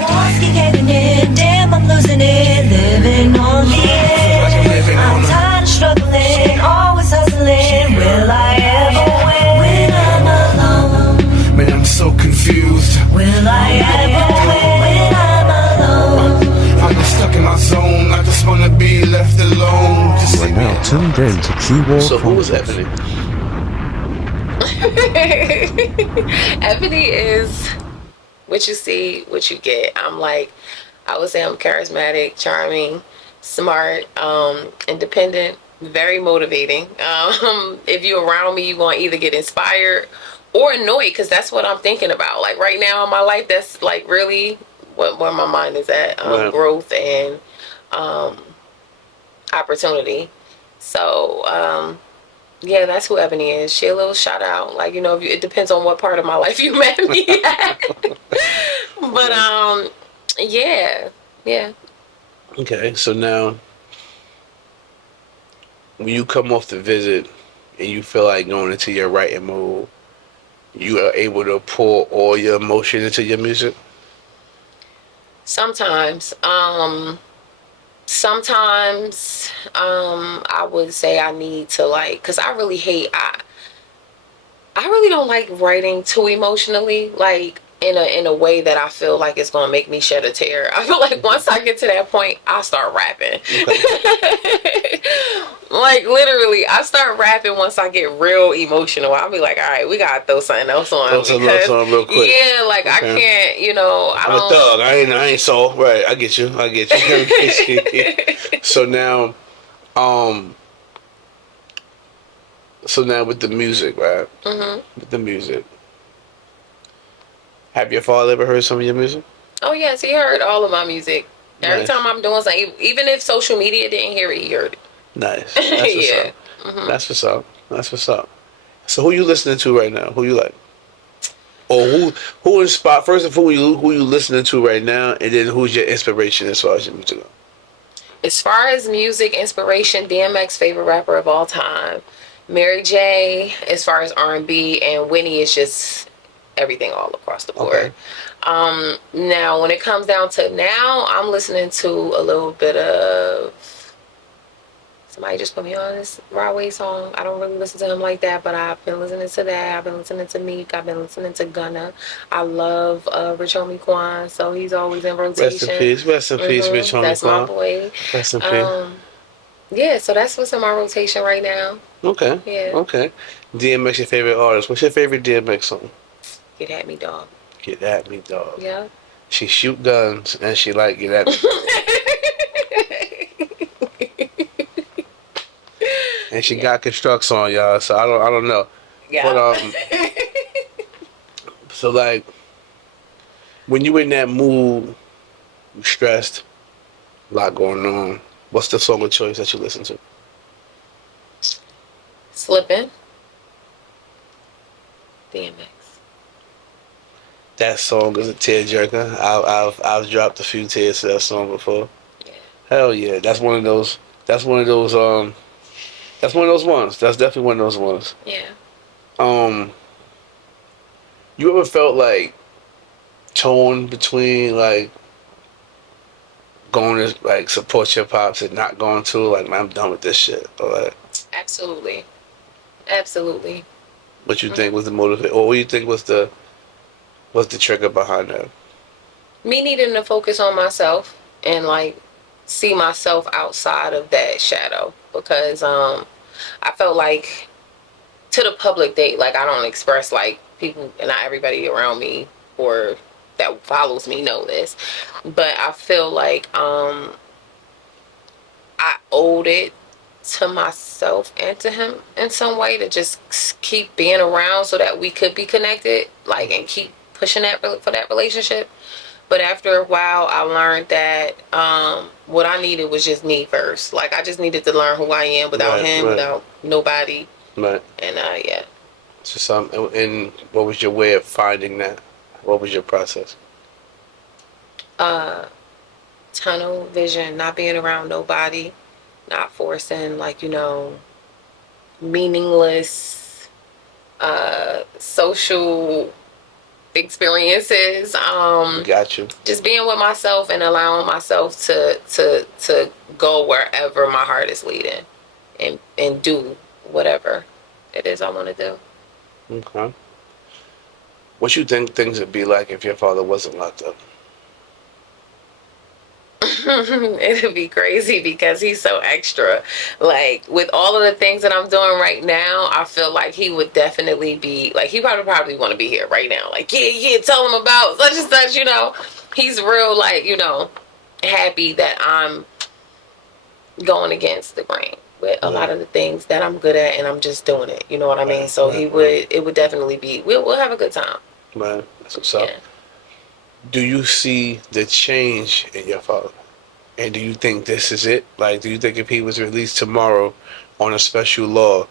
Walls keep caving in, damn, I'm losing it, living on the edge. I'm tired of struggling, always hustling. Will I ever win when I'm alone? Man, I'm so confused. Will I ever win when I'm alone? I'm just stuck in my zone. I just wanna be left alone. Just You are leave me now alone. tuned in to Q-War So who was Chronicles. Ebony? Ebony is what you see, what you get. I would say I'm charismatic, charming, smart, independent, very motivating. If you're around me, you're going to either get inspired or annoyed, because that's what I'm thinking about. Like right now in my life, that's like really where my mind is at. Right. Growth and opportunity. So, yeah, that's who Ebony is. She a little shout out. Like, you know, it depends on what part of my life you met me at. But, yeah. Okay, so now when you come off the visit and you feel like going into your writing mode, you are able to pour all your emotion into your music? Sometimes, I would say I need to, like, because I really don't like writing too emotionally, like in a way that I feel like it's gonna make me shed a tear. I feel like once I get to that point, I start rapping. Okay. Like literally, I start rapping once I get real emotional. I'll be like, all right, we gotta throw something else on. Throw something else on real quick. Yeah, like I Okay. can't, you know, I'm a thug. I ain't so right. I get you. So now, with the music, right? Mm-hmm. With the music, have your father ever heard some of your music? Oh yes, he heard all of my music. Every Nice. time I'm doing something, even if social media didn't hear it, he heard it. Nice. That's what's Yeah. up. Mm-hmm. That's what's up. That's what's up. So who you listening to right now? Who you like? Or who inspired? First of all, who you listening to right now, and then who's your inspiration as far as your music goes? As far as music inspiration, DMX favorite rapper of all time. Mary J. As far as R&B, and Winnie is just everything all across the board. Okay. Now when it comes down to now, I'm listening to a little bit of. Somebody just put me on this Broadway song. I don't really listen to him like that, but I've been listening to that. I've been listening to Meek. I've been listening to Gunna. I love Rich Homie Quan, so he's always in rotation. Rest in peace. Rest in peace, Rich Homie That's Quan. my boy. Rest in peace. Yeah, so that's what's in my rotation right now. Okay. Yeah. Okay. DMX your favorite artist. What's your favorite DMX song? Get at me, dog. Get at me, dog. Yeah. She shoot guns and she like get at me. And she got constructs on, y'all. So I don't know. Yeah. But so like when you in that mood, you stressed, a lot going on. What's the song of choice that you listen to? Slipping. DMX. That song is a tearjerker. I've dropped a few tears to that song before. Yeah. Hell yeah, that's one of those. That's one of those ones. That's definitely one of those ones. Yeah. You ever felt like torn between like going to like support your pops and not going to, like, man, I'm done with this shit, or like Absolutely. what you think was the motivate, or what you think was the trigger behind that? Me needing to focus on myself and like see myself outside of that shadow, because I felt like to the public date, like I don't express, like people and not everybody around me or that follows me know this, but I feel like I owed it to myself and to him in some way to just keep being around so that we could be connected, like, and keep pushing that for that relationship. But after a while, I learned that what I needed was just me first. Like, I just needed to learn who I am without him, without nobody. Right. And yeah. So and what was your way of finding that? What was your process? Tunnel vision, not being around nobody, not forcing, like, you know, meaningless social experiences. Got you. Just being with myself and allowing myself to go wherever my heart is leading, and do whatever it is I want to do. Okay. What you think things would be like if your father wasn't locked up? It'd be crazy because he's so extra. Like, with all of the things that I'm doing right now, I feel like he would definitely be like, he probably want to be here right now. Like, yeah, tell him about such and such. He's real, like, happy that I'm going against the grain with a lot of the things that I'm good at, and I'm just doing it. You know what I mean? So it would definitely be. We'll have a good time. Man, that's what's up. Yeah. Do you see the change in your father? And do you think this is it? Like, do you think if he was released tomorrow on a special law,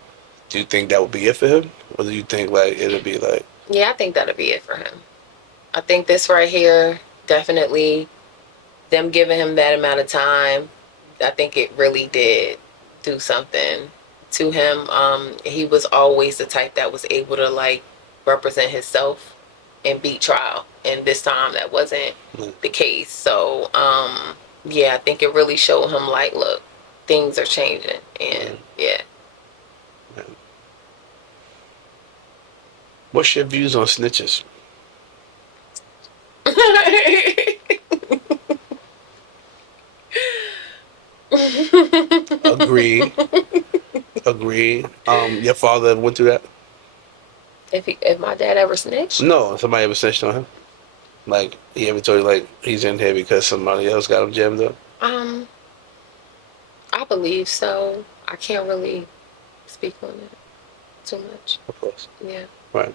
do you think that would be it for him? Or do you think, like, it'll be like... Yeah, I think that'll be it for him. I think this right here, definitely, them giving him that amount of time, I think it really did do something to him. He was always the type that was able to, like, represent himself and beat trial, and this time that wasn't the case. So yeah, I think it really showed him, like, look, things are changing, and yeah. What's your views on snitches? Agree. Your father went through that? If my dad ever snitched? No, somebody ever snitched on him? Like, he ever told you, like, he's in here because somebody else got him jammed up? I believe so. I can't really speak on it too much. Of course. Yeah. Right.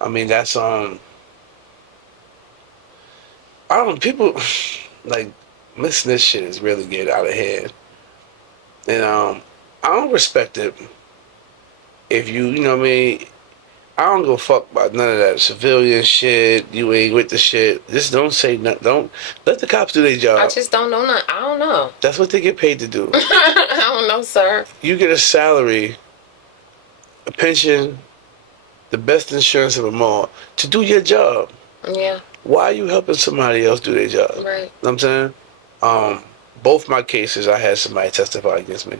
I mean, that's, I don't, people, like, this snitch shit is really getting out of hand. And, I don't respect it if you know what I mean? I don't go fuck about none of that civilian shit. You ain't with the shit. Just don't say nothing. Don't let the cops do their job. I just don't know nothing. I don't know. That's what they get paid to do. I don't know, sir. You get a salary, a pension, the best insurance of them all to do your job. Yeah. Why are you helping somebody else do their job? Right. You know what I'm saying? Both my cases, I had somebody testify against me.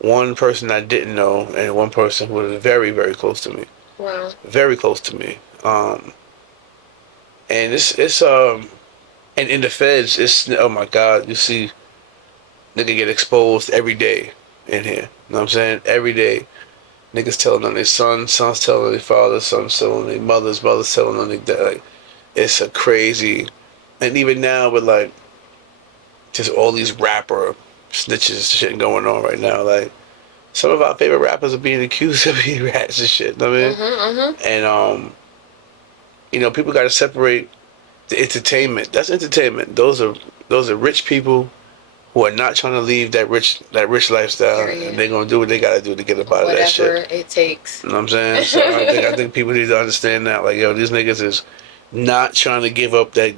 One person I didn't know, and one person who was very, very close to me. Wow. Very close to me. And and in the feds, it's, oh my God, you see nigga get exposed every day in here. You know what I'm saying? Every day. Niggas telling on their sons telling on their fathers, sons telling on their mothers telling on their dad. Like, it's a crazy, and even now with, like, just all these rapper snitches shit going on right now. Like, some of our favorite rappers are being accused of being rats and shit. You know what I mean? And people got to separate the entertainment. That's entertainment. Those are rich people who are not trying to leave that rich lifestyle. Period. And they're gonna do what they gotta do to get up out of that shit. Whatever it takes. You know what I'm saying? So I think people need to understand that. Like, yo, these niggas is not trying to give up that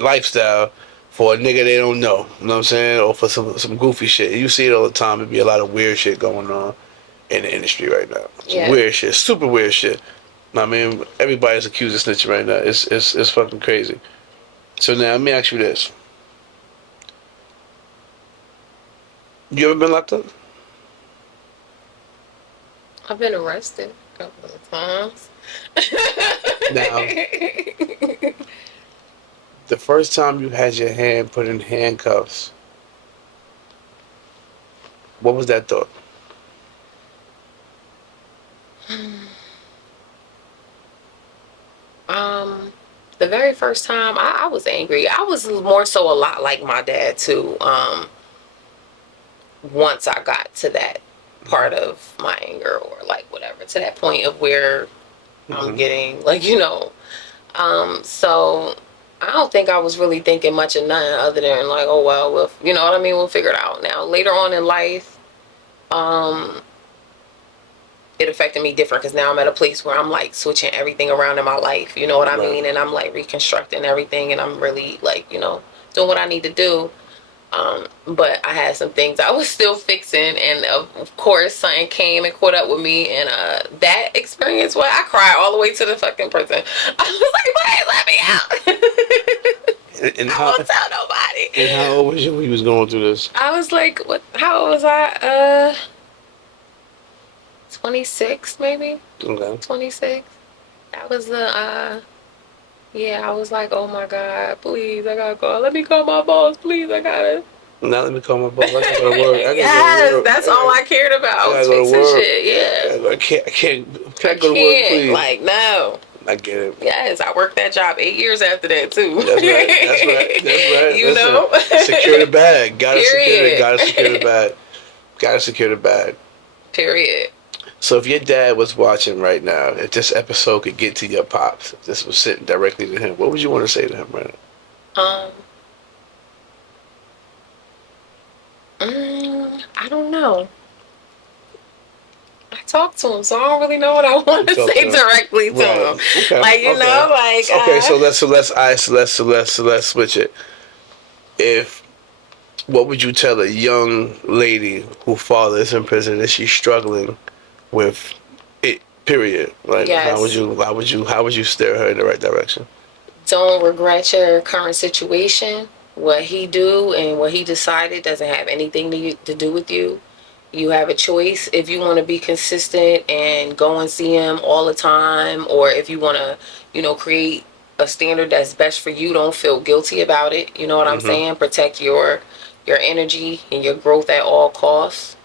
lifestyle for a nigga they don't know. You know what I'm saying? Or for some goofy shit. You see it all the time. It'd be a lot of weird shit going on in the industry right now. Yeah. Weird shit. Super weird shit. I mean, everybody's accused of snitching right now. It's fucking crazy. So now let me ask you this. You ever been locked up? I've been arrested a couple of times. Now, the first time you had your hand put in handcuffs, what was that thought? The very first time, I was angry. I was more so a lot like my dad too. Once I got to that part of my anger, or like whatever, to that point of where I'm getting like, so I don't think I was really thinking much of nothing other than like, oh well, you know what I mean, we'll figure it out. Now later on in life, it affected me different because now I'm at a place where I'm like switching everything around in my life, you know what I mean, and I'm like reconstructing everything, and I'm really like, doing what I need to do. But I had some things I was still fixing, and of course, something came and caught up with me, and that experience, well, I cried all the way to the fucking prison. I was like, "Please let me out." And I how won't tell nobody. and how old was you when you was going through this? I was like, what? How old was I? 26 maybe. Okay. 26. That was the yeah. I was like, oh my god, please, I gotta go. Let me call my boss, please. I gotta. Now let me call my boss. I gotta go to work. I gotta Yes, go to work. that's all I cared about. I I gotta was go to fixing work. shit. Yeah. I can't. Can I I go to work, please? Like, no. I get it. Yes, I worked that job 8 years after that too. That's right. That's right. That's right. You know? Secure the bag. Gotta secure Period. it. Gotta secure the bag. Gotta secure the bag. Period. So if your dad was watching right now, if this episode could get to your pops, if this was sitting directly to him, what would you want to say to him right now? I don't know. I talked to him, so I don't really know what I want to say directly to him. Okay. Like, you know, like. Okay, so let's switch it. What would you tell a young lady whose father is in prison and she's struggling with it? Period. Like, Yes. how would you steer her in the right direction? Don't regret your current situation. What he do and what he decided doesn't have anything to do with you. You have a choice if you want to be consistent and go and see him all the time, or if you want to, create a standard that's best for you. Don't feel guilty about it. You know what I'm saying? Protect your energy and your growth at all costs.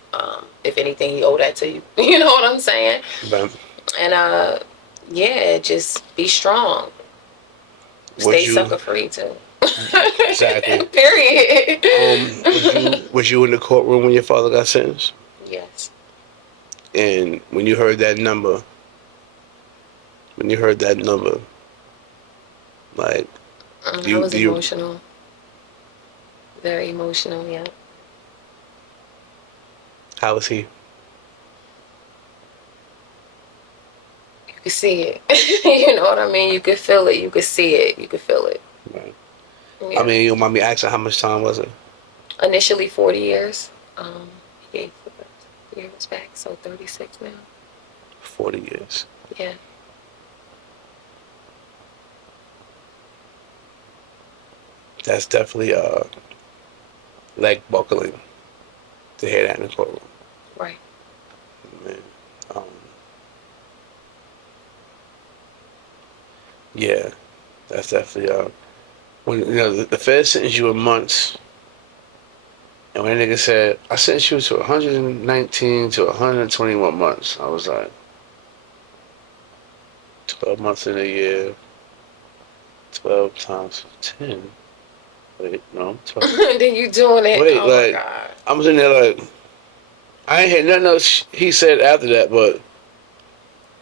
If anything, he owe that to you. You know what I'm saying? But And yeah, just be strong. Stay sucker free too. Exactly. Period. Was you in the courtroom when your father got sentenced? Yes. And when you heard that number, like, I was emotional. Very emotional, yeah. How was he? You could see it. You know what I mean? You could feel it. You could see it. You could feel it. Right. Yeah. I mean, you don't mind me asking how much time was it? Initially 40 years. He gave 4 years back, so 36 now. 40 years. Yeah. That's definitely leg buckling to hear that in the courtroom. Right. Man. Yeah, that's definitely when the Fed sentenced you in months, and when a nigga said I sentenced you to 119 to 121 months, I was like 12 months in a year, 12 times 10. Wait, no, 12. Then you doing it. Wait, oh like, my God. I'm sitting there like, I ain't heard nothing else he said after that, but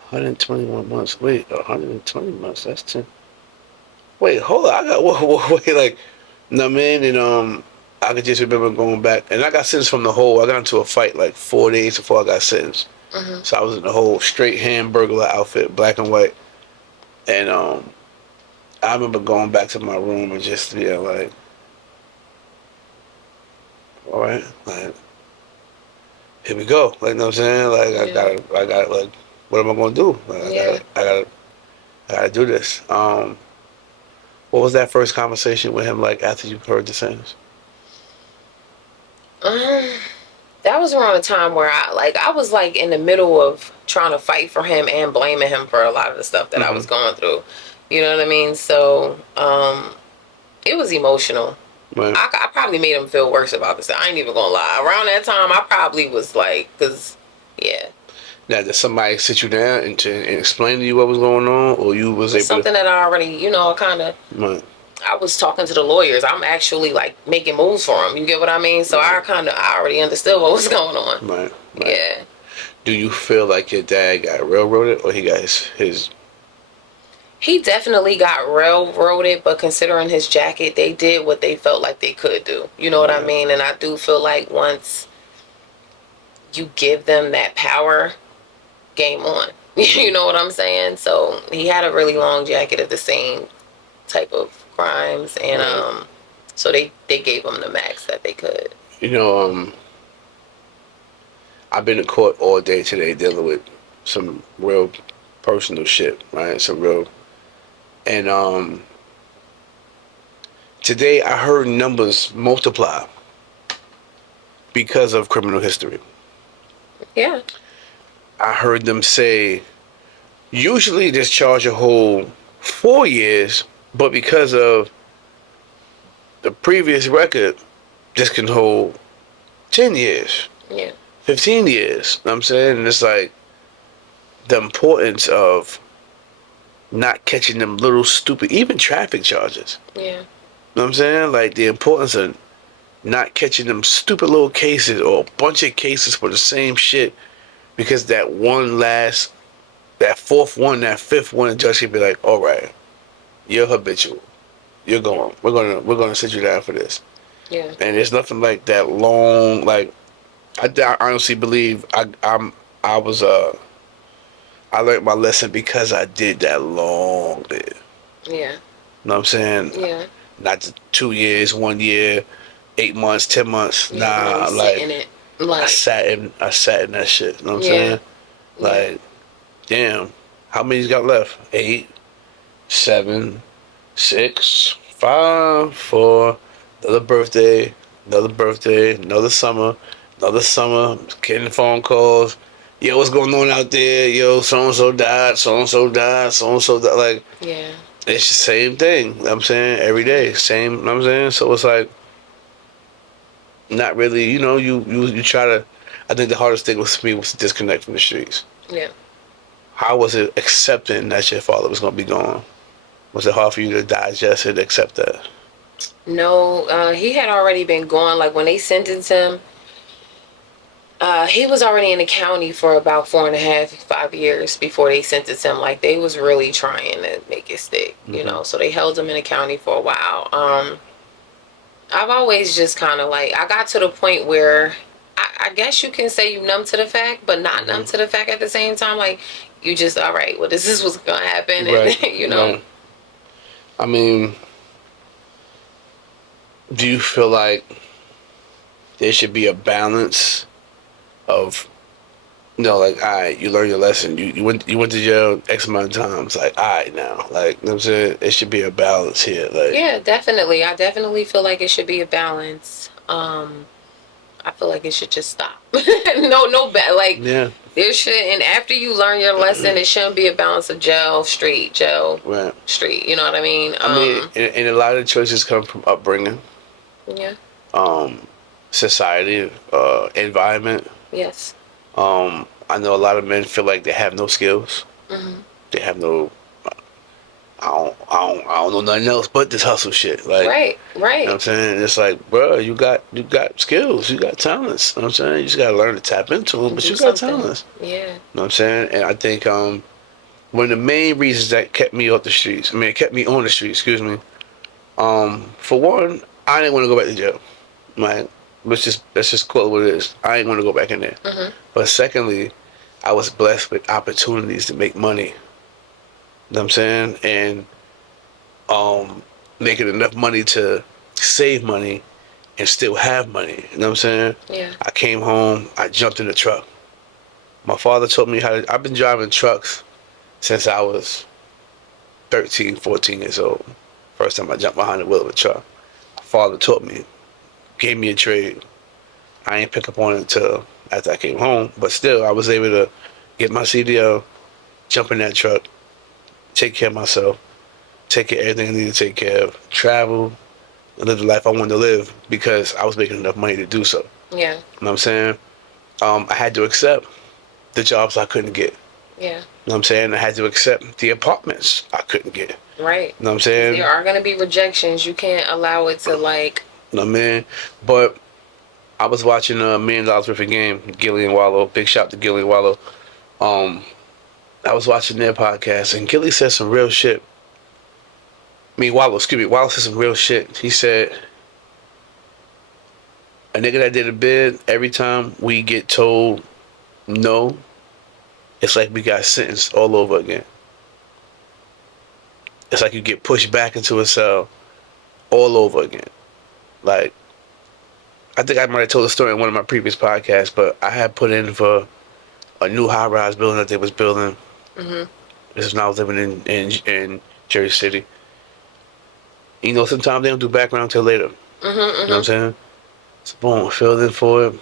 121 months. Wait, 120 months. That's 10. Wait, hold on. I got wait, like, no man, and I could just remember going back, and I got sentenced from the hole. I got into a fight like 4 days before I got sentenced. So I was in the whole straight Hamburglar outfit, black and white, and I remember going back to my room and just like, all right, like, here we go. Like, you know what I'm saying? Like, I got like, what am I gonna do? Like, I gotta do this. What was that first conversation with him like after you heard the sentence? That was around a time where I was like in the middle of trying to fight for him and blaming him for a lot of the stuff that I was going through. You know what I mean? So, it was emotional. Right. I probably made him feel worse about this. I ain't even gonna lie. Around that time, I probably was like, yeah. Now, did somebody sit you down and explain to you what was going on, or you was able something that I already, kind of. Right. I was talking to the lawyers. I'm actually like making moves for him. You get what I mean? So I already understood what was going on. Right. Yeah. Do you feel like your dad got railroaded, or he got his? He definitely got railroaded, but considering his jacket, they did what they felt like they could do. You know what I mean? And I do feel like once you give them that power, game on. You know what I'm saying? So he had a really long jacket of the same type of crimes, and So they gave him the max that they could. You know, I've been in court all day today dealing with some real personal shit, right? Some real, and today I heard numbers multiply because of criminal history. Yeah. I heard them say usually this charge a whole 4 years, but because of the previous record, this can hold 10 years, Yeah. 15 years. You know what I'm saying? And it's like the importance of not catching them little stupid, even traffic charges. Yeah. You know what I'm saying? Like the importance of not catching them stupid little cases or a bunch of cases for the same shit because that fourth one, that fifth one, the judge could be like, all right, you're habitual. You're going. We're gonna sit you down for this. Yeah. And there's nothing like that long. Like I honestly believe I was I learned my lesson because I did that long bit. Yeah. You know what I'm saying? Yeah. Not the 2 years, 1 year, 8 months, 10 months. Yeah, Nah, really like sit in it. Like, I sat in that shit. You know what I'm Yeah. saying? Yeah. Like, damn, how many's got left? 8, 7, 6, 5, 4. Another birthday, another summer. Getting phone calls. Yo, what's going on out there? Yo, so and so died. So and so died. So and so died. Like, yeah. it's the same thing. You know what I'm saying, every day, same. You know what I'm saying, so it's like not really. You know, you try to. I think the hardest thing was for me was to disconnect from the streets. Yeah. How was it accepting that your father was gonna be gone? Was it hard for you to digest it, accept that? No, he had already been gone. Like when they sentenced him, he was already in the county for about 4.5, 5 years before they sentenced him. Like they was really trying to make it stick, you know. So they held him in the county for a while. I've always just kind of like I got to the point where I guess you can say you numb to the fact, but not numb to the fact at the same time. Like you just all right. Well, this is what's gonna happen, Right. and you know. Right. I mean, do you feel like there should be a balance of, like, all right, you learned your lesson. You went to jail X amount of times. Like, all right, now, like, you know what I'm saying, it should be a balance here. Like, Yeah, definitely. I definitely feel like it should be a balance. I feel like it should just stop. No bad. Like yeah, there should, and after you learn your lesson, it shouldn't be a balance of jail, street, jail, right. street. You know what I mean? I mean, and a lot of the choices come from upbringing, Yeah. society, environment. Yes. I know a lot of men feel like they have no skills. They have no. I don't know nothing else but this hustle shit. Like, Right. you know what I'm saying? It's like, bro, you got skills, you got talents. You know what I'm saying? You just gotta learn to tap into them, but Do you got something. talents. Yeah. You know what I'm saying? And I think one of the main reasons that kept me off the streets, it kept me on the streets, excuse me. For one, I didn't want to go back to jail. Like, let's just call it what it is. I didn't want to go back in there. But secondly, I was blessed with opportunities to make money. You know what I'm saying? And making enough money to save money and still have money. You know what I'm saying? Yeah. I came home, I jumped in the truck. My father taught me I've been driving trucks since I was 13, 14 years old. First time I jumped behind the wheel of a truck. My father taught me, gave me a trade. I ain't pick up on it until after I came home, but still I was able to get my CDL, jump in that truck, take care of myself, take care of everything I needed to take care of, travel, and live the life I wanted to live because I was making enough money to do so. Yeah. You know what I'm saying? I had to accept the jobs I couldn't get. Yeah. You know what I'm saying? I had to accept the apartments I couldn't get. Right. You know what I'm saying? There are gonna be rejections. You can't allow it to like. You know what I mean? But I was watching $1 Million Worth of Game, Gilly and Wallow. Big shout to Gilly and Wallow. I was watching their podcast, and Gilly said some real shit. Wallow said some real shit. He said, a nigga that did a bid, every time we get told no, it's like we got sentenced all over again. It's like you get pushed back into a cell all over again. Like, I think I might have told the story in one of my previous podcasts, but I had put in for a new high-rise building that they was building. Mhm. This is when I was living in Jersey City. You know, sometimes they don't do background till later. Mhm. You know what I'm Mhm. saying? So boom, filled in for it.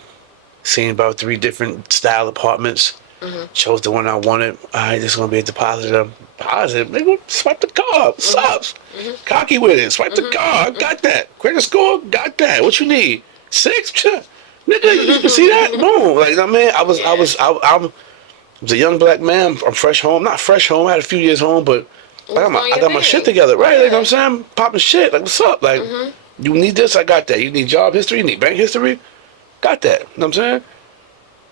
Seen about 3 different style apartments. Mhm. Chose the one I wanted. All right, this is gonna be a deposit. Positive. Nigga, swipe the card. What's Mhm. up? Mhm. Cocky with it. Swipe the Mhm. card. I got that. Credit score. Got that. What you need? 6. Nigga, you see that? Boom. Like, I mean, Yeah. I was a young black man. I'm fresh home. Not fresh home. I had a few years home, but You I was got my doing I your got my shit thing. together, right? Like, you know what Yeah. I'm saying? I'm popping shit. Like, what's up? Like, Mhm. you need this? I got that. You need job history? You need bank history? Got that. You know what I'm saying?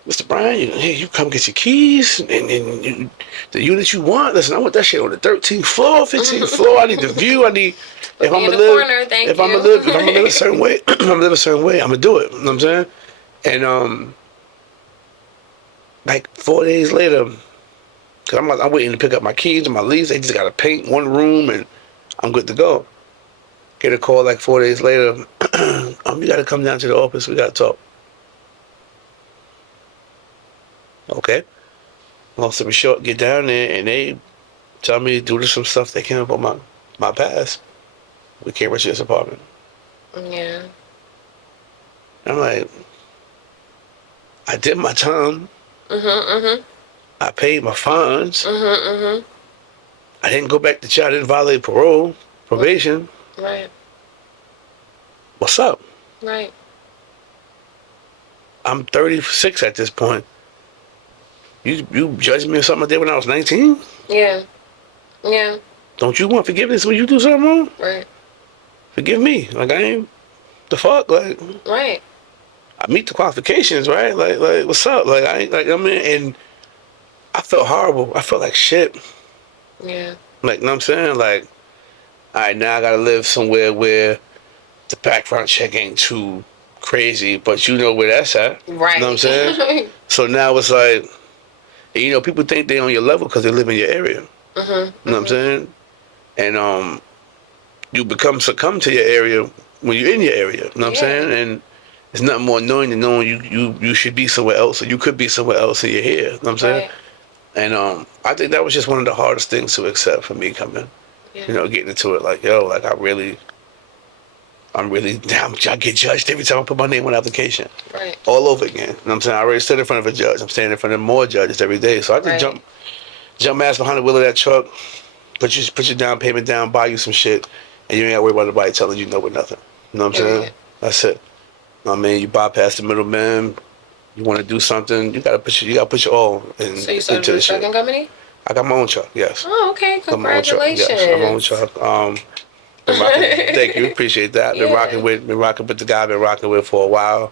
Mr. Brian, hey, you come get your keys and the unit you want. Listen, I want that shit on the 13th floor, 15th floor. I need the view. I need Put me in the corner, thank you. if I'm gonna live a certain way, if I'm gonna live a certain way, I'm gonna do it. You know what I'm saying? And like 4 days later, cause I'm waiting to pick up my keys and my lease. They just gotta paint one room and I'm good to go. Get a call like 4 days later. You gotta come down to the office. We gotta talk. Okay. Long story short, get down there and they tell me due to some stuff that came up on my past, we can't rent you this apartment. Yeah. And I'm like, I did my time. Mhm. Mhm. I paid my fines. Mhm. Mhm. I didn't go back to jail. I didn't violate parole, probation. Right. What's up? Right. I'm 36 at this point. You judged me on something I did when I was 19? Yeah. Yeah. Don't you want forgiveness when you do something wrong? Right. Forgive me. Like, I ain't the fuck. Like, Right. I meet the qualifications, right? Like what's up? Like, I ain't like, I mean, and I felt horrible. I felt like shit. Yeah. Like, you know what I'm saying? Like, all right, now I gotta live somewhere where the background check ain't too crazy, but you know where that's at. You know what I'm saying? Right. So now it's like, you know, people think they on your level because they live in your area. Mhm. You know what I'm Mhm. saying? And you become succumb to your area when you're in your area. You know what I'm Yeah. saying? And it's nothing more annoying than knowing you should be somewhere else or you could be somewhere else and you're here. You know what I'm saying? Right. And I think that was just one of the hardest things to accept for me coming. Yeah. You know, getting into it like, yo, like I'm really damn. I get judged every time I put my name on an application, Right. all over again. You know what I'm saying? I already stood in front of a judge. I'm standing in front of more judges every day. So I just Right. jump ass behind the wheel of that truck, put your down payment down, buy you some shit, and you ain't gotta worry about nobody telling you no with nothing. You know what I'm saying? Period. That's it. I mean, you bypass the middleman. You want to do something, you gotta put your all So you started into a the shit. trucking company? I got my own truck. Yes, Oh, okay. got my own truck. Yes, I got my own Congratulations. truck. Been rocking. Thank you, appreciate that. Yeah. Been rocking with the guy I've been rocking with for a while,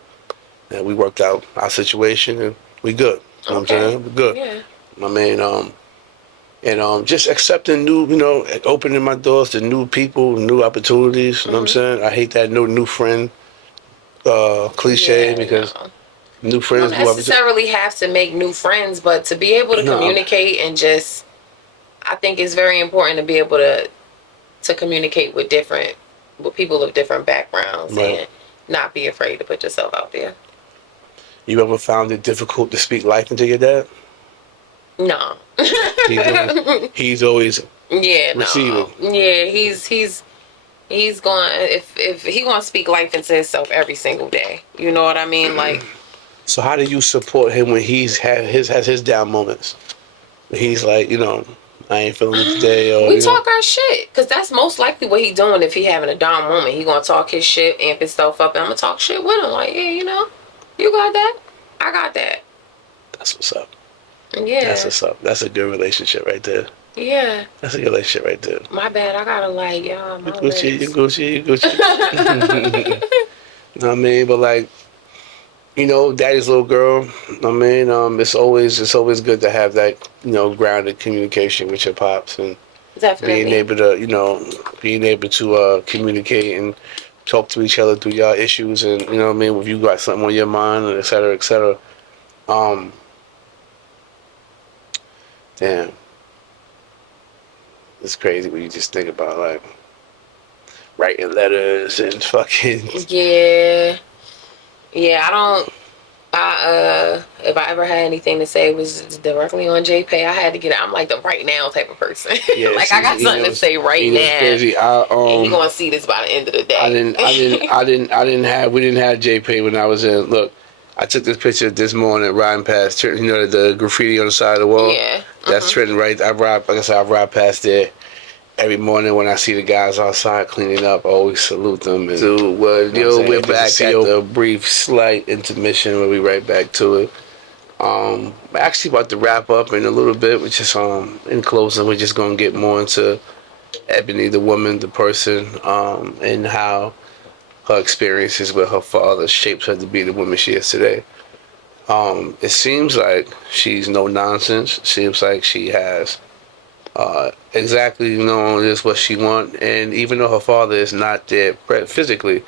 and we worked out our situation, and we good. You know what I'm Okay. saying? We good. Yeah. I mean, and just accepting new, you know, opening my doors to new people, new opportunities. You know what I'm Mhm. saying? I hate that new friend cliche Yeah. because No. new You don't friends, new opportunities. necessarily have to make new friends, but to be able to No, communicate and just, I think it's very important to be able to communicate with people of different backgrounds right. and not be afraid to put yourself out there. You ever found it difficult to speak life into your dad? No. He's always, he's always Yeah, no. receiving. Yeah, he's going, if he going to speak life into himself every single day. You know what I mean? Like, So how do you support him when has his down moments? He's like, you know, I ain't feeling it today, or we you know, talk our shit, because that's most likely what he doing. If he having a down moment, he gonna talk his shit, amp himself up, and I'm gonna talk shit with him. Like, yeah, you know, you got that, I got that. that's what's up. That's Yeah. what's up. That's a good relationship right there. Yeah. That's a good relationship right there. My bad, I gotta like, y'all, You my Gucci, you lips. Gucci, you Gucci. You know what I mean? But like, you know, daddy's little girl. I mean, it's always good to have that, you know, grounded communication with your pops and being Definitely. able to, you know, being able to communicate and talk to each other through your issues and you know what I mean, if you got something on your mind, et cetera, et cetera. Um, damn, it's crazy when you just think about like writing letters and fucking. Yeah. Yeah, I don't. If I ever had anything to say, it was directly on JPay. I had to get it. I'm like the right now type of person. Yeah, Like I got something to say right it's now, crazy. and he gonna see this by the end of the day. We didn't have JPay when I was in. Look, I took this picture this morning riding past. You know the graffiti on the side of the wall. Yeah, That's Trenton, right? Like I said, I ride past there every morning when I see the guys outside cleaning up. I always salute them. And, So, we're back at the brief, slight intermission. We'll be right back to it. We're actually about to wrap up in a little bit. We're just in closing. We're just gonna get more into Ebony, the woman, the person, and how her experiences with her father shaped her to be the woman she is today. It seems like she's no nonsense. Seems like she has exactly known just what she wants. And even though her father is not there physically,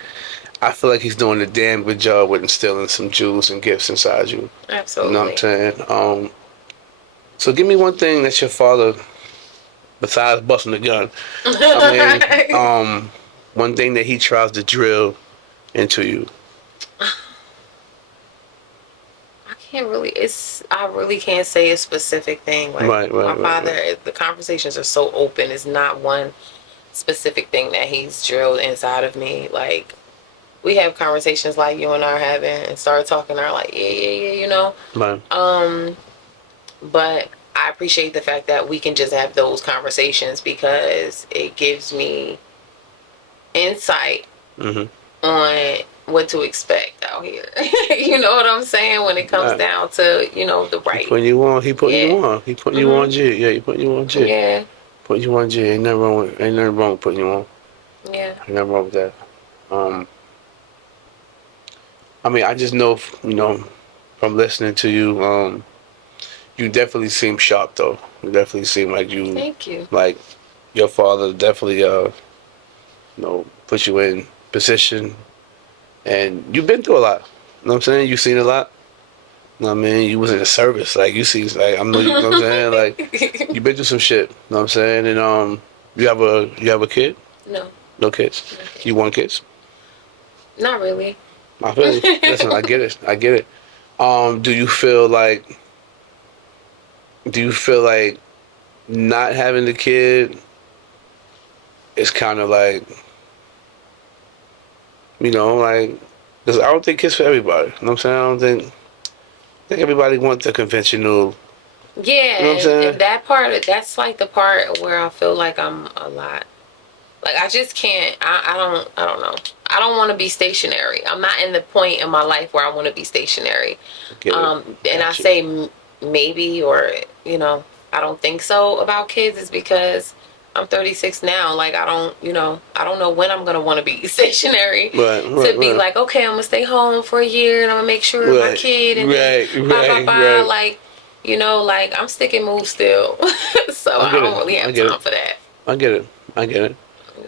I feel like he's doing a damn good job with instilling some jewels and gifts inside you. absolutely. You know what I'm saying? So give me one thing that your father, besides busting the gun, one thing that he tries to drill into you. I really can't say a specific thing. Like my father, the conversations are so open. It's not one specific thing that he's drilled inside of me. Like we have conversations like you and I are having and start talking. Are like yeah, you know. Right. But I appreciate the fact that we can just have those conversations because it gives me insight on what to expect out here. You know what I'm saying? When it comes down to, the right. He putting you on. He putting you on. He putting you on G. Yeah, he putting you on G. Yeah. Putting you on G. Ain't nothing wrong with putting you on. Yeah. Ain't nothing wrong with that. I mean, I just know, from listening to you, you definitely seem sharp, though. You definitely seem like you. Thank you. Like, your father definitely, put you in position. And you've been through a lot. You know what I'm saying? You've seen a lot. You know what I mean? You was in the service. Like, you see, like, you know what I'm saying? Like, you've been through some shit. You know what I'm saying? And, you have a kid? No. No kids? No kids. You want kids? Not really. I feel you. Listen, I get it. Do you feel like not having the kid is kind of like, because I don't think kids for everybody. You know what I'm saying? I think everybody wants the conventional. Yeah, you know what I'm saying? And that's like the part where I feel like I'm a lot. Like I just can't. I don't know. I don't want to be stationary. I'm not in the point in my life where I want to be stationary. And I say maybe, or I don't think so about kids is because I'm 36 now. Like I don't know when I'm gonna want to be stationary to be like, okay, I'm gonna stay home for a year and I'm gonna make sure my kid and then like, like I'm stick and move still. So I don't really have time for that. I get it. Yeah.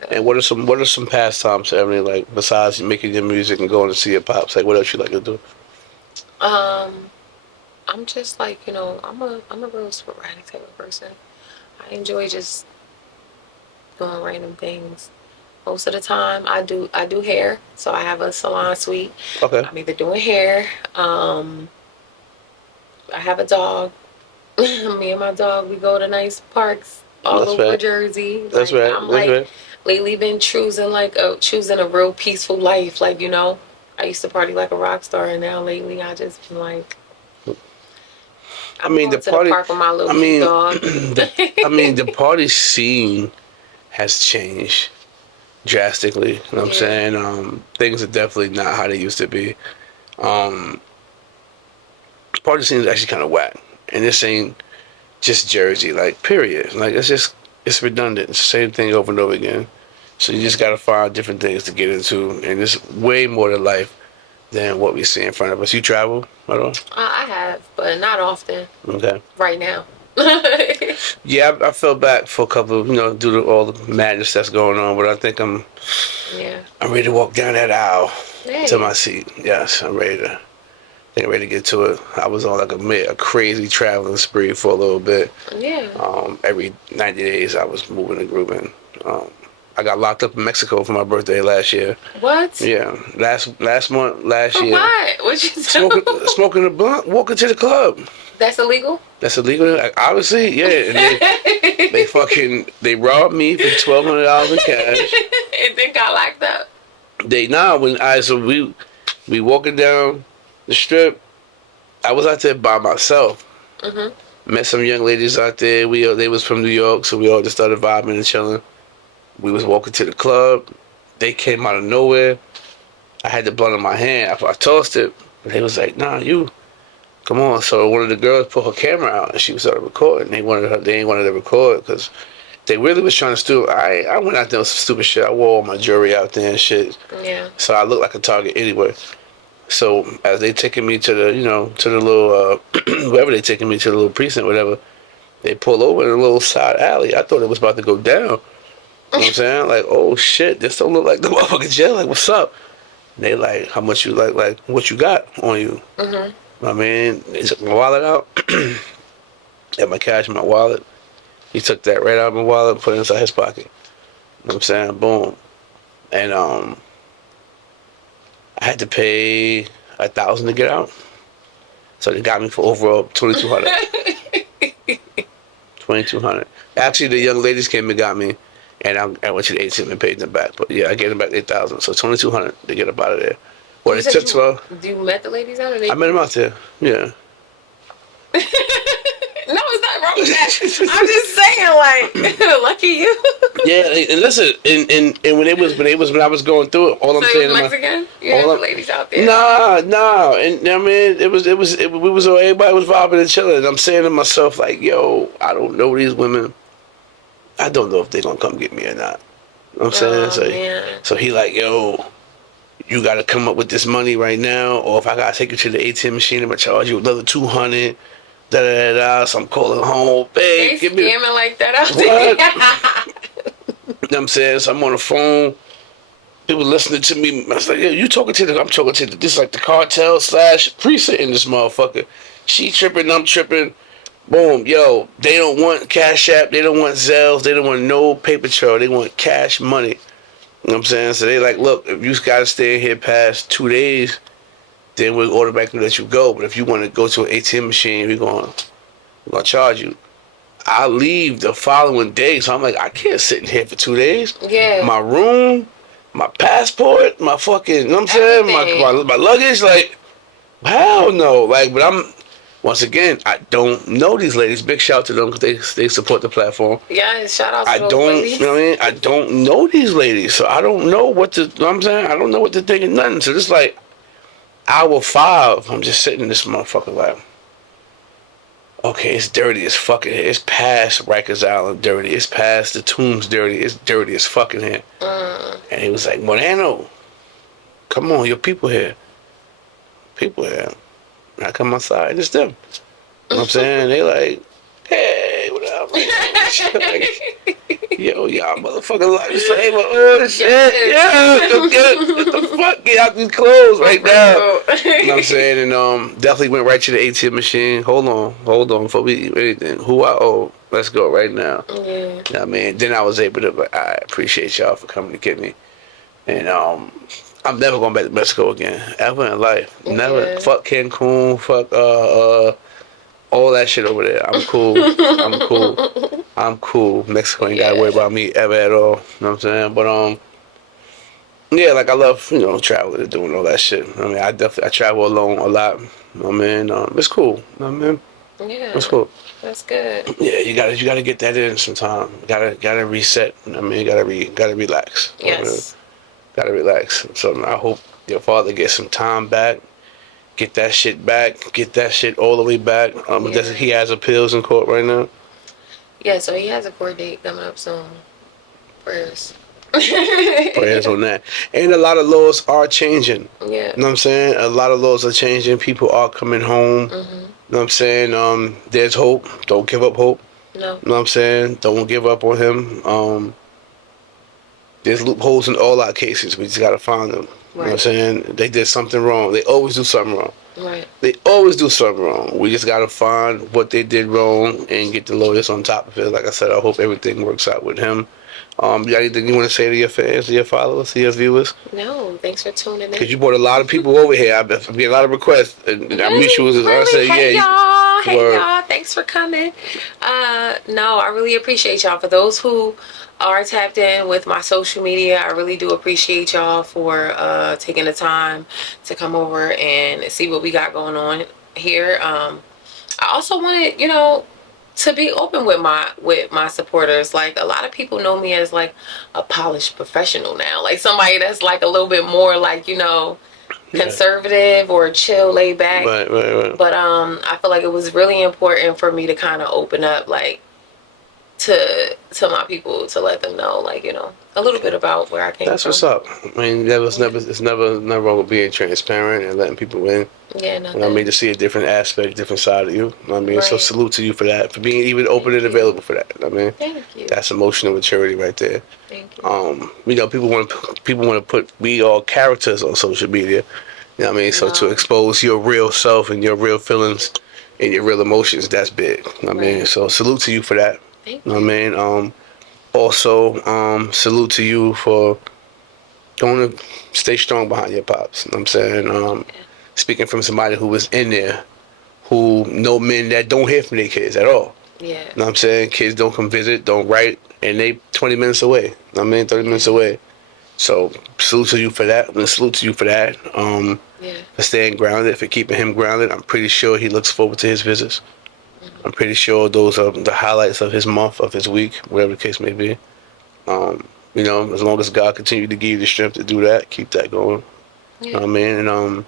And what are some pastimes, Emily, like besides making your music and going to see your pops? Like what else you like to do? I'm just like, I'm a real sporadic type of person. I enjoy just doing random things. Most of the time I do hair, so I have a salon suite. Okay. I'm either doing hair, I have a dog. Me and my dog, we go to nice parks all over Jersey. That's right. I'm lately been choosing a real peaceful life. Like, I used to party like a rock star, and now lately I just been like, the park with my little dog. The party scene has changed drastically. You know what I'm saying? Things are definitely not how they used to be. Party scene is actually kind of whack, and this ain't just Jersey, like period. Like it's redundant. It's the same thing over and over again. So you just gotta find different things to get into, and it's way more to life than what we see in front of us. You travel at all? I have, but not often. Okay. Right now. Yeah, I fell back for a couple of, due to all the madness that's going on, but I think I'm ready to walk down that aisle to my seat. Yes, I'm ready to get to it. I was on like a crazy traveling spree for a little bit. Yeah. Every 90 days I was moving and grooving. I got locked up in Mexico for my birthday last year. What? Yeah, last month, last For year. what? What you Smoking a blunt, walking to the club. That's illegal? That's illegal. Like, obviously, yeah. And they robbed me for $1,200 in cash. And then got locked up. We walking down the strip. I was out there by myself. Met some young ladies out there. They was from New York, so we all just started vibing and chilling. We was walking to the club. They came out of nowhere. I had the blunt in my hand. I tossed it. But they was like, "Nah, you come on." So one of the girls put her camera out and she started recording. They ain't wanted to record because they really was trying to steal. I went out there with some stupid shit. I wore all my jewelry out there and shit. Yeah. So I looked like a target anyway. So as they taking me to the, to the little, wherever they taking me to the little precinct, whatever, they pull over in a little side alley. I thought it was about to go down. You know what I'm saying? Like, oh shit, this don't look like the motherfucking jail. Like, what's up? And they like, how much you like what you got on you? I mean, they took my wallet out. Had my cash in my wallet. He took that right out of my wallet and put it inside his pocket. You know what I'm saying? Boom. And I had to pay $1,000 to get out. So they got me for overall $2,200. $2,200. Actually, the young ladies came and got me, and I went to the ATM and paid them back. But yeah, I gave them back $8,000. So $2,200 to get up out of there. Well, it took 12. You met the ladies out, or I met them out there. Yeah. No, it's not wrong with that. I'm just saying, like, lucky you. Yeah, and listen, and when I was going through it, all I'm So saying, it was Mexican? You had the ladies out there. Nah, and I mean, we was everybody was vibing and chilling. And I'm saying to myself, like, yo, I don't know these women. I don't know if they're gonna come get me or not. You know what I'm saying? So he like, yo, you gotta come up with this money right now, or if I gotta take you to the ATM machine, I'm gonna charge you another $200. So I'm calling home, babe. They scamming like that out there. You know what I'm saying? So I'm on the phone. People listening to me. I was like, yo, I'm talking to this is like the cartel / precinct in this motherfucker. She tripping, I'm tripping. Boom, yo, they don't want Cash App, they don't want Zelles, they don't want no paper trail, they want cash money. You know what I'm saying? So they like, look, if you gotta stay in here past 2 days, then we'll automatically let you go. But if you want to go to an ATM machine, we're gonna charge you. I leave the following day, so I'm like, I can't sit in here for 2 days. Yeah. My room, my passport, my fucking, you know what I'm saying? My luggage, like, hell no. Like, but once again, I don't know these ladies. Big shout to them because they support the platform. Yeah, shout out to those ladies. You know what I mean? I don't know these ladies, so I don't know what to, you know what I'm saying? I don't know what to think of nothing. So just like, hour 5, I'm just sitting in this motherfucker like, okay, it's dirty as fucking here. It's past Rikers Island dirty. It's past the Tombs dirty. It's dirty as fucking here. And he was like, Moreno, come on, your people here. People here. And I come outside, it's them. You know what I'm saying? They like, hey, what up? Like, yo, y'all motherfucking like the same. Oh, shit. Yeah, get the fuck, get out these clothes right now. You know what I'm saying? And definitely went right to the ATM machine. Hold on, before we do anything. Who I owe? Let's go right now. Yeah. You know what I mean? Then I was able to, but I appreciate y'all for coming to get me. And I'm never going back to Mexico again, ever in life. Never. Yeah. Fuck Cancun, fuck all that shit over there. I'm cool. I'm cool. Mexico ain't gotta worry about me ever at all. You know what I'm saying? But yeah, like I love, traveling and doing all that shit. I mean, I travel alone a lot. You know what I mean? It's cool. You know what I mean? Yeah. It's cool. That's good. Yeah, you gotta get that in sometime. Gotta reset. You know what I mean? Gotta relax. Yes. Gotta relax. So I hope your father gets some time back. Get that shit back. Get that shit all the way back. He has appeals in court right now. Yeah, so he has a court date coming up soon. Prayers. Prayers on that. And a lot of laws are changing. Yeah. You know what I'm saying? A lot of laws are changing. People are coming home. Mm-hmm. You know what I'm saying? There's hope. Don't give up hope. No. You know what I'm saying? Don't give up on him. There's loopholes in all our cases. We just gotta find them. You know what I'm saying? They did something wrong. They always do something wrong. Right. They always do something wrong. We just gotta find what they did wrong and get the lawyers on top of it. Like I said, I hope everything works out with him. You got anything you want to say to your fans, to your followers, to your viewers? No, thanks for tuning in. Because you brought a lot of people over here. I've been getting a lot of requests. And our mutuals, as I Really? say, Hey yeah. y'all. Hey were- y'all. Thanks for coming. No, I really appreciate y'all. For those who are tapped in with my social media, I really do appreciate y'all for taking the time to come over and see what we got going on here. I also wanted, to be open with my supporters. Like, a lot of people know me as like a polished professional now, like somebody that's like a little bit more like, conservative or chill, laid back. Right. But I feel like it was really important for me to kind of open up, like, to my people, to let them know, like, a little bit about where I came That's from. what's up. I mean, it's never wrong with being transparent and letting people in. Yeah, You nothing. know what I mean? To see a different aspect, different side of you. You know what I mean? So Right. salute to you for that, for being even open and available for that. You know what I mean? Thank you. That's emotional maturity right there. Thank you. People want to put we all characters on social media. You know what I mean? So to No. expose your real self and your real feelings and your real emotions, that's big. You know what I mean? Right. So salute to you for that. Thank You know what I mean? Also, salute to you for going to stay strong behind your pops. You know what I'm saying? Speaking from somebody who was in there, who know men that don't hear from their kids at all. Yeah. You know what I'm saying? Kids don't come visit, don't write, and they 20 minutes away. You know what I mean? 30 minutes away. So salute to you for that. And salute to you for that. For staying grounded, for keeping him grounded. I'm pretty sure he looks forward to his visits. Mm-hmm. I'm pretty sure those are the highlights of his month, of his week, whatever the case may be. As long as God continue to give you the strength to do that, keep that going. Yeah. You know what I mean? And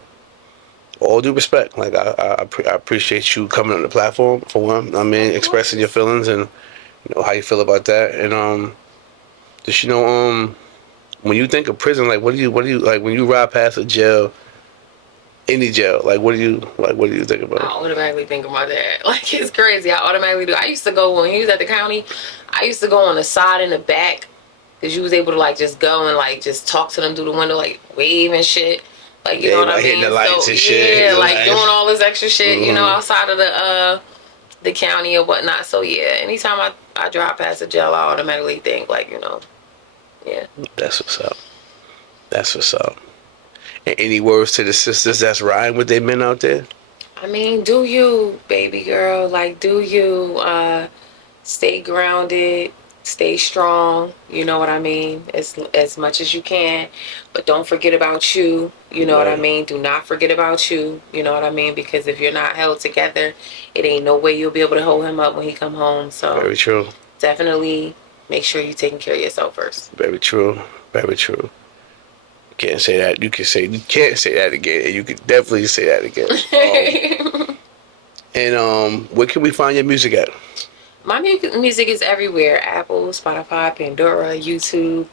all due respect, like I appreciate you coming on the platform for one. You know what I mean, expressing your feelings and how you feel about that. And just when you think of prison, like what do you like when you ride past a jail, any jail, like what do you think I about? automatically think about that. Like, it's crazy. I automatically do. I used to go, when he was at the county, I used to go on the side and the back, because you was able to like just go and like just talk to them through the window, like wave and shit. Like, you know what I mean? Hitting the lights and shit. Yeah, The like lights. doing all this extra shit, Mhm. outside of the county or whatnot. So yeah, anytime I drive past a jail, I automatically think like, yeah. That's what's up. That's what's up. And any words to the sisters that's riding with their men out there? I mean, do you, baby girl? Like, do you stay grounded, stay strong, you know what I mean, as much as you can, but don't forget about you, you know what I Right. mean. Do not forget about you, you know what I mean, because if you're not held together, it ain't no way you'll be able to hold him up when he come home. So Very true. definitely make sure you're taking care of yourself first. Very true. Very true. You can't say that. You can't say that again. And you can definitely say that again. And where can we find your music at? My music is everywhere: Apple, Spotify, Pandora, YouTube.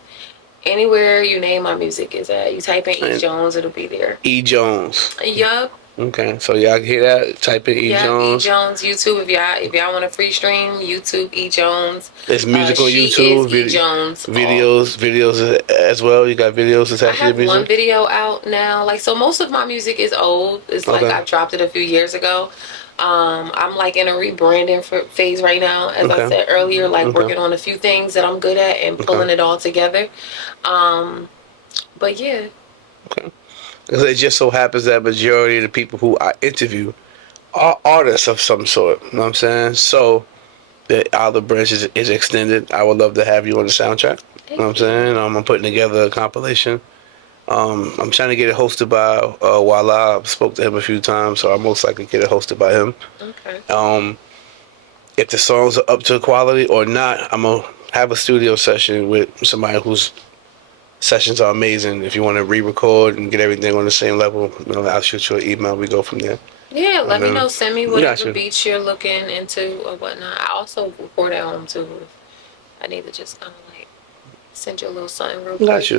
Anywhere you name my music is at. You type in E. And- Jones, it'll be there. E. Jones. Yup. Okay, so y'all can hear that. Type in E. Yeah, Jones. E. Jones, YouTube. If y'all want a free stream, YouTube, E. Jones. There's music on She YouTube. is E. Jones. Videos as well. You got videos I attached to your have music. one video out now. Like, so most of my music is old. It's like Okay. I dropped it a few years ago. I'm like in a rebranding phase right now, as I Okay. said earlier, like Okay. working on a few things that I'm good at and pulling it all together. But yeah. Okay. 'Cause it just so happens that majority of the people who I interview are artists of some sort. You know what I'm saying? So the olive branch is extended. I would love to have you on the soundtrack. You know what I'm saying? I'm putting together a compilation. I'm trying to get it hosted by Wala. I spoke to him a few times, so I'll most likely get it hosted by him. Okay. If the songs are up to quality or not, I'm going to have a studio session with somebody whose sessions are amazing. If you want to re-record and get everything on the same level, I'll shoot you an email. We go from there. Yeah, let me then- know. Send me Got whatever you. beats you're looking into or whatnot. I also record at home too. If I need to just kind of like send you a little something real quick. Got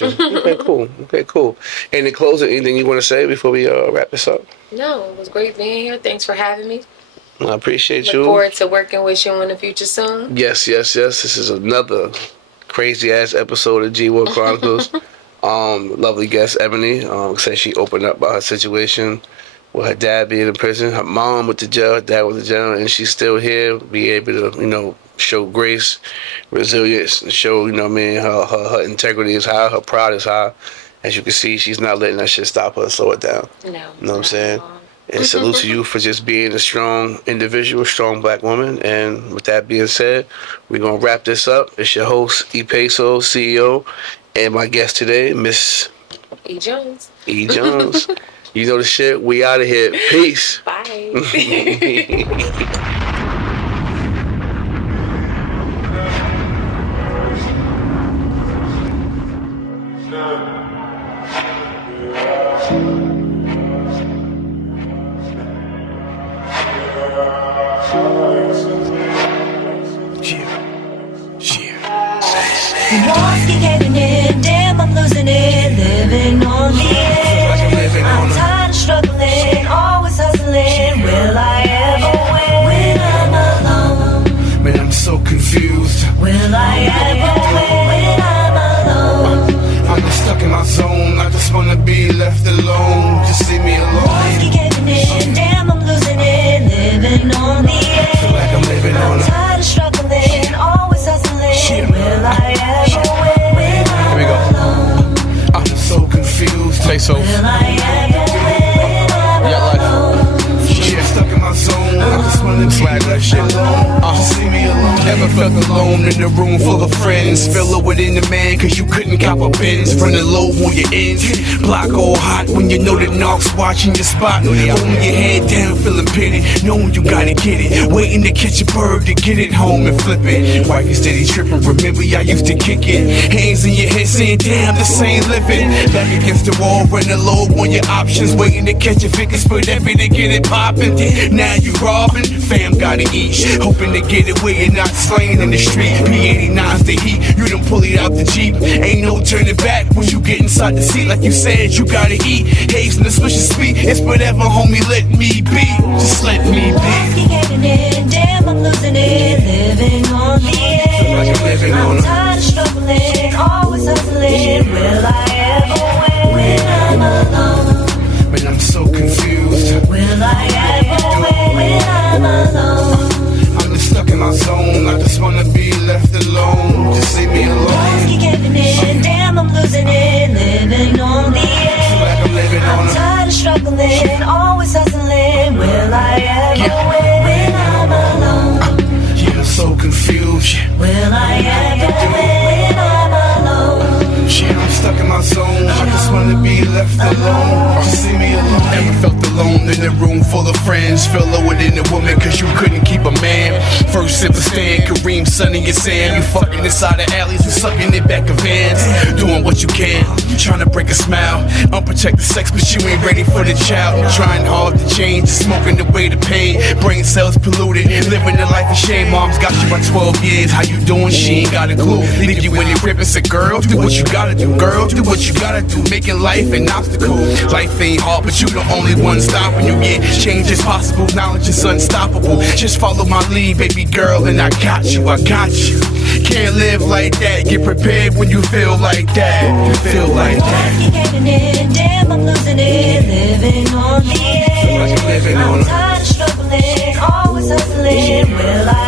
you. Okay, cool. And in closing, anything you want to say before we wrap this up? No, it was great being here. Thanks for having me. I appreciate Look you. forward to working with you in the future soon. Yes. This is another crazy ass episode of G1 Chronicles. Lovely guest Ebony. Said she opened up about her situation with her dad being in prison, her mom with the jail, her dad with the jail, and she's still here, be able to, show grace, resilience, and show, you know what I mean, her integrity is high, her pride is high. As you can see, she's not letting that shit stop her, slow it down. No. You know what I'm saying? And salute to you for just being a strong individual, strong black woman. And with that being said, we're going to wrap this up. It's your host, E. Peso, CEO, and my guest today, Miss E. Jones. E. Jones. You know the shit. We out of here. Peace. Bye. Walls keep caving in, damn, I'm losing it, living on the edge. I'm tired of struggling, always hustling. Will I ever win when I'm alone? Man, I'm so confused. Will I ever win when I'm alone? I'm just stuck in my zone. I just wanna be left alone. Just leave me Walls alone. keep caving in, damn, I'm losing it, living on the edge. Feel like I'm living on I'm a. tired of struggling, always hustling. Will I ever win when I'm Here we go. alone? I'm so confused. Peso. Will I ever win when I'm alone? Yeah, stuck in my zone. I just wanna be Swag that shit. alone. Just leave me alone. Ever felt alone in a room full of friends? Feel it within the man cause you couldn't cop a Benz. Running low on your ends. Block all hot when you know the knocks watching your spot. Holding your head down, feeling pity. Knowing you gotta get it. Waiting to catch a bird to get it home and flip it. Wifey steady tripping. Remember I used to kick it. Hands in your head saying damn this ain't living. Back against the wall, running low on your options. Waiting to catch a Vickers, but every to get it popping. Now you robbing, fam gotta eat. Hoping to get it where you're not slain in the street. P89's the heat, you done pull it out the Jeep. Ain't no turning back once you get inside the seat. Like you said, you gotta eat. Haze and the suspicious speed, it's whatever, homie, let me be. Just let me Walls be. keep caving in, damn, I'm losing it, living on the edge. I'm tired of struggling, always hustling. Will I ever win when I'm alone? Man, I'm so confused. Will I ever win when I'm alone? I'm just stuck in my zone. I just wanna be left alone. Just leave me Walls alone. keep caving in, damn, I'm losing it, living on the Feel like edge. I'm living I'm on a. tired of struggling, always hustling. Will I ever win when I'm alone? Yeah, I'm so confused. Will I ever win when I'm alone? Yeah, I'm stuck in my zone. I just wanna be left alone. Just leave me alone. Ever felt alone in a room full of friends? Feel lower than a woman cause you couldn't keep a man. First sip of stand, Kareem, Sonny and Sam. You fucking inside the alleys, you sucking it back of vans. Doing what you can, you trying to break a smile. Unprotected sex, but you ain't ready for the child. You're trying hard to change, smoking away the pain. Brain cells polluted, living the life of shame. Mom's got you by 12 years, how you doing? She ain't got a clue. Leave you in your rip and say, girl, do what you gotta do. Girl, do what you gotta do. Making life an obstacle. Life ain't hard, but you the only one stopping you. Yeah, change is possible, knowledge is unstoppable. Just follow my lead, baby girl, and I got you, I got you. Can't live like that, get prepared when you feel like that. You feel like Walls that. keep caving in, damn, I'm losing it, living on the edge. Living on I'm a. tired of struggling, always hustling. Will I